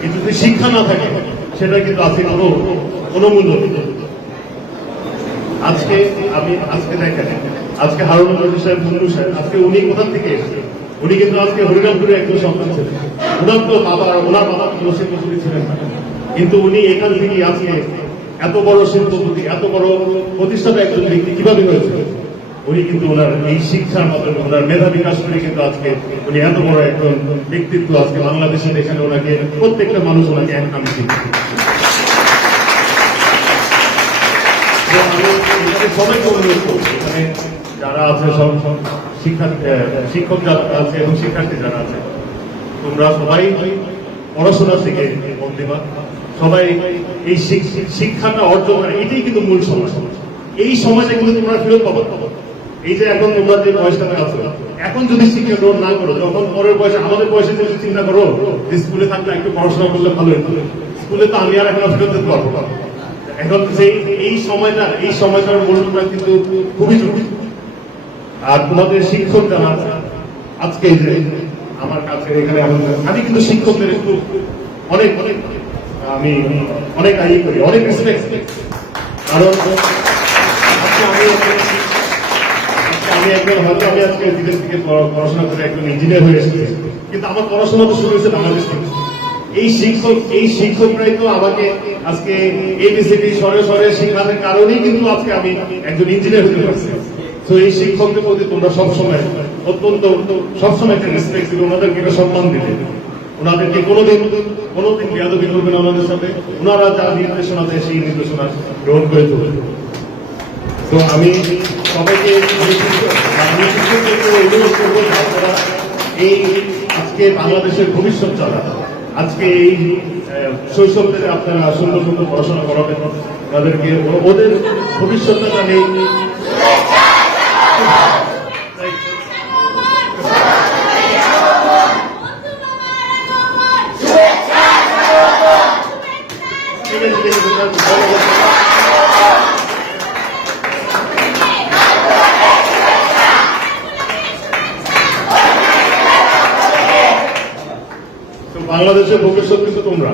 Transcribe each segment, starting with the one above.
কিন্তু যদি শিক্ষা না থাকে সেটা কিন্তু আজকে কোনো মূল্য নেই। আজকে দেখেন, আজকে হারুন রশিদ সাহেব, মুন্নু সাহেব, আজকে উনি কোথা থেকে এসেছেন? উনি কিন্তু আজকে হরিরামপুরে একজন সন্তান ছিলেন। ওনার বাবা শিল্পপতি ছিলেন না, কিন্তু উনি এখান থেকে আজকে এত বড় শিল্পপতি, এত বড় প্রতিষ্ঠাতা একজন ব্যক্তি কিভাবে হয়েছে? উনি কিন্তু ওনার এই শিক্ষার মাধ্যমে, ওনার মেধা বিকাশ করে কিন্তু আজকে উনি এত বড় একজন ব্যক্তিত্ব আজকে বাংলাদেশে, এখানে ওনাকে প্রত্যেকটা মানুষ ওনাকে এক নামে চিনছে। সবাইকে অনুরোধ করছি, এখানে যারা আছে সব শিক্ষক যারা আছে এবং শিক্ষার্থী যারা আছে, তোমরা সবাই পড়াশোনা শিখে বন্দিবা, সবাই এই শিক্ষাটা অর্জন করে, এটাই কিন্তু মূল সময়। এই সময়টা কিন্তু তোমরা ফেরত পাবো। এই যে এখন তোমরা যে বয়সটাতে আছো, এখন যদি শিক্ষা গ্রহণ না করো, যখন পরের বয়সে, আমাদের বয়সে যদি চিন্তা করো স্কুলে থাকলে একটু পড়াশোনা করলে ভালো হতো, স্কুলে তো আমি আর এখন ফেরত দিতে পারবো না। এখন এই সময়টার মূল্যটা কিন্তু খুবই জরুরি। আর তোমাদের শিক্ষক যারা আছে আজকে যে আমার কাছে এখানে, আমি কিন্তু শিক্ষকদের একটু অনেক আই করি, অনেক রেসপেক্ট, কারণ আমি আজকে বিদেশ থেকে পড়াশোনা করে একজন ইঞ্জিনিয়ার হয়ে এসেছি, কিন্তু আমার পড়াশোনা তো শুরু হয়েছে বাংলাদেশ থেকে। এই শিক্ষকরাই তো আমাকে আজকে এবিসিডি সরে শেখানোর কারণেই কিন্তু আজকে আমি একজন ইঞ্জিনিয়ার হতে পারছি। তো এই শিক্ষকদের প্রতি তোমরা সবসময় একটা রেসপেক্ট দিবে, ওনাদেরকে একটা সম্মান দিবে, ওনাদেরকে কোনোদিন বেয়াদবি করবে না ওনাদের সাথে। ওনারা যা নির্দেশনা দেয় সেই নির্দেশনা গ্রহণ করে তোলে। তো আমি সবাইকে অনুরোধ করবো, এই আজকে বাংলাদেশের ভবিষ্যৎ যারা, আজকে এই শৈশব থেকে আপনারা সুন্দর পড়াশোনা করাবেন, তাদেরকে ওদের ভবিষ্যৎটা নেই। বাংলাদেশের ভবিষ্যৎ কিন্তু তোমরা।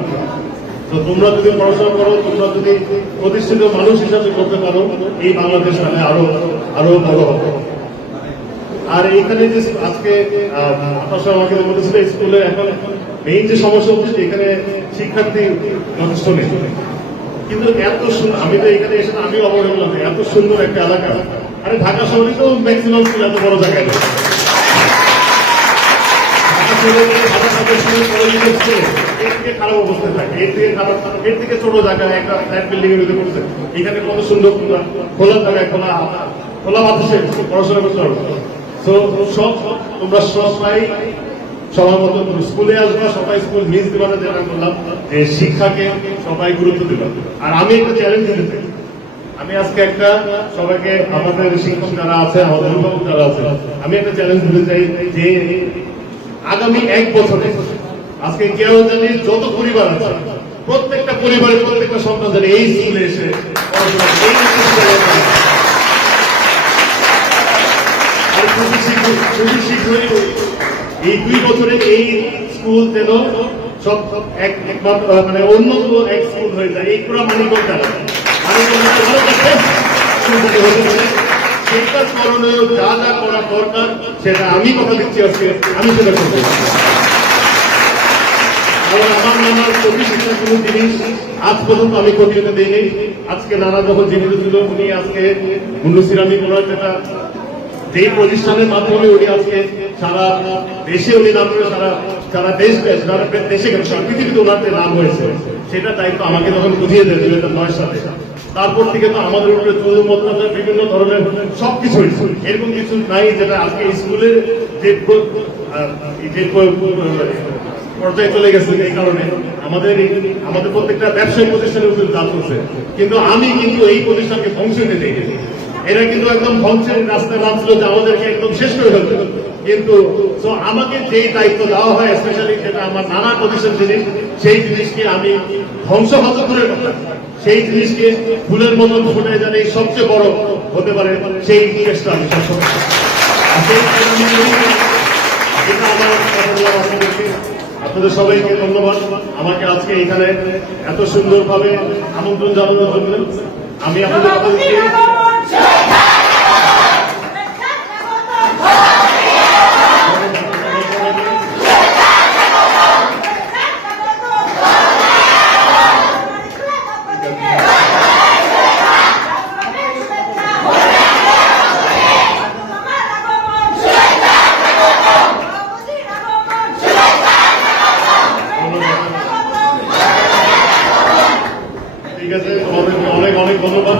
তো তোমরা যদি পড়াশোনা করো, তোমরা যদি প্রতিষ্ঠিত মানুষ হিসাবে করতে পারো, এই বাংলাদেশ মানে আরো বড় হবে। আর এইখানে যে আজকে আকাশ আমাকে বলেছিল, স্কুলে এখন মেইন যে সমস্যা হচ্ছে এখানে শিক্ষার্থী যথেষ্ট নেই, কিন্তু এত সুন্দর, আমি তো এখানে এসে আমি অবাক হলাম, এত সুন্দর একটা এলাকা। আরে ঢাকা শহরে তো ম্যাক্সিমাম স্কুল এত বড় জায়গায় নেই। খারাপ অবস্থায় থাকে, এর থেকে ছোট জায়গায় একটা ফ্ল্যাট বিল্ডিং এর মধ্যে করছে, এখানে কত সুন্দর খোলা জায়গায়, খোলা বাতাসে পড়াশোনা করতে পারবো। তো তোমরা সবাই সবার মতো স্কুলে আসবা, সবাই স্কুল মিস দিবা না, যেটা বললাম যে শিক্ষাকে সবাই গুরুত্ব দিবা। আর আমি একটা চ্যালেঞ্জ দিতে চাই, আমি আজকে সবাইকে, আমাদের শিক্ষক যারা আছে, আমাদের অভিভাবক যারা আছে, আমি একটা চ্যালেঞ্জ দিতে চাই যে আগামী 1 বছরে আজকে কেউ জানি যত পরিবার আছে, প্রত্যেকটা পরিবারের প্রত্যেকটা সন্তান জানি এই স্কুলে এসে খুবই শীঘ্রই এই 2 বছরে এই স্কুল যেন সব একমাত্র মানে উন্নত এক স্কুল হয়ে যায়। এই পুরো মানিকগঞ্জ সেটা করণীয়, যা করা দরকার সেটা আমি কথা দিচ্ছি, আজকে আমি সেটা করতে। আমার নানার প্রতিষ্ঠা কোনো জিনিস আজ পর্যন্ত আমি কবিতা দিইনি। আজকে নানা যখন জীবিত ছিল, উনি আজকে মুন্নু সিরামিক ওনার যেটা যেই প্রতিষ্ঠানের মাধ্যমে উনি আজকে সারা দেশে উনি নাম করে, সারা দেশে কেন সারা পৃথিবীতে ওনার যে নাম হয়েছে, সেটা দায়িত্ব আমাকে যখন বুঝিয়ে দেয় 2009 সালে, তারপর থেকে তো আমাদের উপরে জুলুম অত্যাচার বিভিন্ন ধরনের সবকিছু হয়েছে। এরকম কিছু নাই যেটা আজকে স্কুলের যে পর্যায়ে চলে গেছে, এই কারণে আমাদের প্রত্যেকটা ব্যবসায়িক প্রতিষ্ঠানের উপরে চাপ করছে। কিন্তু আমি কিন্তু এই প্রতিষ্ঠানকে ধ্বংস দিতে চাই। এরা কিন্তু একদম ধ্বংসের রাস্তায় নামছিল যে আমাদেরকে একদম শেষ করে ফেলতে। কিন্তু আমাকে যেই দায়িত্ব দেওয়া হয়, স্পেশালি যেটা আমার নানা প্রতিষ্ঠান জিনিস, সেই জিনিসকে আমি ধ্বংস হতে দূরের কথা, সেই জিনিসকে ফুলের মতন ফুটে জানি সবচেয়ে বড় হতে পারে, সেই চেষ্টা আমি সবসময়। এটা আমার আপনাদের সবাইকে ধন্যবাদ আমাকে আজকে এখানে এত সুন্দরভাবে আমন্ত্রণ জানানোর জন্য। আমি আপনাদেরকে ঠিক আছে, তোমাদেরকে অনেক অনেক ধন্যবাদ।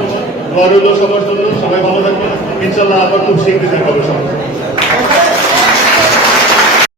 দোয়া রইল সবার জন্য, সবাই ভালো থাকবেন। ইনশাল্লাহ আবার খুব শীঘ্রই দেখা হবে সবার।